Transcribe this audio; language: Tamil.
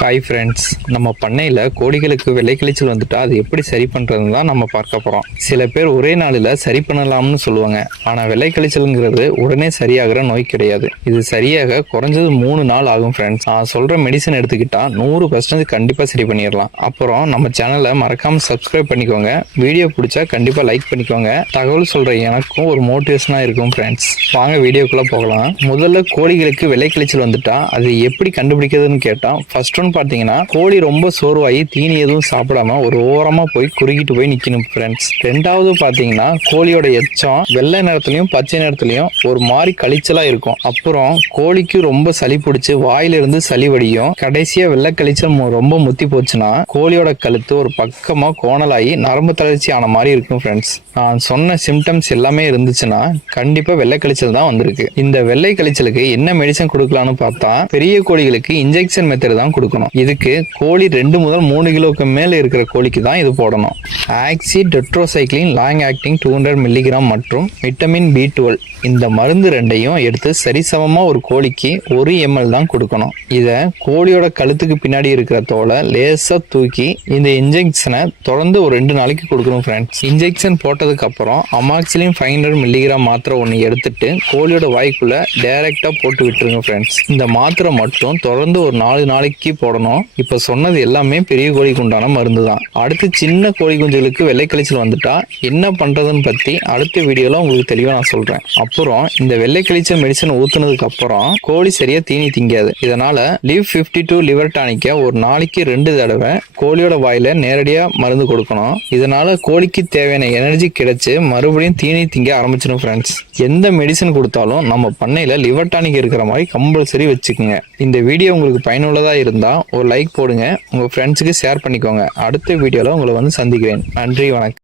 ஹாய் ஃப்ரெண்ட்ஸ், நம்ம பண்ணையில் கோழிகளுக்கு வெள்ளை கிழிச்சல் வந்துட்டா அது எப்படி சரி பண்ணுறதுன்னு தான் நம்ம பார்க்க போகிறோம். சில பேர் ஒரே நாளில் சரி பண்ணலாம்னு சொல்லுவாங்க. ஆனால் வெள்ளை கிழிச்சல்ங்கிறது உடனே சரியாகிற நோய் கிடையாது. இது சரியாக குறைஞ்சது 3 நாள் ஆகும் ஃப்ரெண்ட்ஸ். நான் சொல்கிற மெடிசன் எடுத்துக்கிட்டா 100% கண்டிப்பாக சரி பண்ணிடலாம். அப்புறம் நம்ம சேனலை மறக்காமல் சப்ஸ்கிரைப் பண்ணிக்கோங்க. வீடியோ பிடிச்சா கண்டிப்பாக லைக் பண்ணிக்கோங்க. தகவல் சொல்கிற எனக்கும் ஒரு மோட்டிவேஷனாக இருக்கும் ஃப்ரெண்ட்ஸ். வாங்க வீடியோக்குள்ளே போகலாம். முதல்ல கோழிகளுக்கு வெள்ளை கிழிச்சல் வந்துட்டா அது எப்படி கண்டுபிடிக்கிறதுன்னு கேட்டால், ஃபர்ஸ்ட் பாத்தீங்கன்னா கோழி ரொம்ப சோர்வாகி தீனி எதுவும் சாப்பிடாம ஒரு ஓரமா போய் குறுகிட்டு போய் நிக்கணும் ஃப்ரெண்ட்ஸ். ரெண்டாவது பாத்தீங்கன்னா கோழியோட எச்சம் வெள்ளை நிறத்துலயும் பச்சை நிறத்துலயும் ஒரு மாதிரி கழிச்சலா இருக்கும். அப்புறம் கோழிக்கு ரொம்ப சளி பிடிச்சு வாயிலிருந்து சளி வடியும். கடைசியா வெள்ளை கழிச்சல் ரொம்ப முத்தி போச்சுன்னா கோழியோட கழுத்து ஒரு பக்கமா கோணலாகி நரம்பு தளர்ச்சி ஆன மாதிரி இருக்கும் ஃப்ரெண்ட்ஸ். நான் சொன்ன சிம்டம்ஸ் எல்லாமே இருந்துச்சுன்னா கண்டிப்பா வெள்ளை கழிச்சல் தான் வந்திருக்கு. இந்த வெள்ளை கழிச்சலுக்கு என்ன மெடிசன் கொடுக்கலாம்னு பார்த்தா, பெரிய கோழிகளுக்கு இன்ஜெக்ஷன் மெத்தட் தான் கொடுக்கணும். இதுக்கு கோழி 2 முதல் 3 கிலோக்கு மேல இருக்கிற கோழிக்கு தான் இது போடணும். ஆக்சி டெட்ரோசைக்ளின் லாங் ஆக்டிங் 200 மில்லிகிராம் மற்றும் விட்டமின் B12 இந்த மருந்து ரெண்டையும் எடுத்து சரிசமமா ஒரு கோழிக்கு 1 ml தான் கொடுக்கணும். இத கோழியோட கழுத்துக்கு பின்னாடி இருக்கிற தோலை லேசா தூக்கி இந்த இன்ஜெக்ஷனை தொடர்ந்து ஒரு 2 நாளைக்கு கொடுக்கணும் ஃப்ரெண்ட்ஸ். இன்ஜெக்ஷன் போட்டதுக்கு அப்புறம் அமாக்சிலின் 500 மில்லிகிராம் மாத்திரை ஒன்று எடுத்துட்டு கோழியோட வாய்க்குள்ள டைரக்டா போட்டு விட்டுருங்க ஃப்ரெண்ட்ஸ். இந்த மாத்திரை மட்டும் தொடர்ந்து ஒரு 4 நாளைக்கு போடணும். இப்ப சொன்னது எல்லாமே பெரிய கோழிக்கு உண்டான மருந்து தான். அடுத்து சின்ன கோழி குஞ்சுகளுக்கு வெள்ளை கழிச்சல் வந்துட்டா என்ன பண்றதுன்னு பத்தி அடுத்த வீடியோல உங்களுக்கு தெளிவா நான் சொல்றேன். அப்புறம் இந்த வெள்ளை கழிச்சல் மெடிசன் ஊத்துனதுக்கு அப்புறம் கோழி சரியா தீனி திங்காது. இதனால லிவ் 52 லிவர் டானிக்க ஒரு நாளைக்கு 2 தடவை கோழியோட வாயில நேரடியா மருந்து கொடுக்கணும். இதனால கோழிக்கு தேவையான எனர்ஜி கிடைச்சு மறுபடியும் தீனி திங்க ஆரம்பிச்சிடும் ஃப்ரெண்ட்ஸ். எந்த மெடிசன் கொடுத்தாலும் நம்ம பண்ணையில லிவர் டானிக் இருக்கிற மாதிரி கம்பல்சரி வச்சுக்கோங்க. இந்த வீடியோ உங்களுக்கு பயனுள்ளதா இருந்தா ஒரு லைக் போடுங்க, உங்க ஃப்ரெண்ட்ஸுக்கு ஷேர் பண்ணிக்கோங்க. அடுத்த வீடியோல உங்களை வந்து சந்திக்கிறேன். நன்றி, வணக்கம்.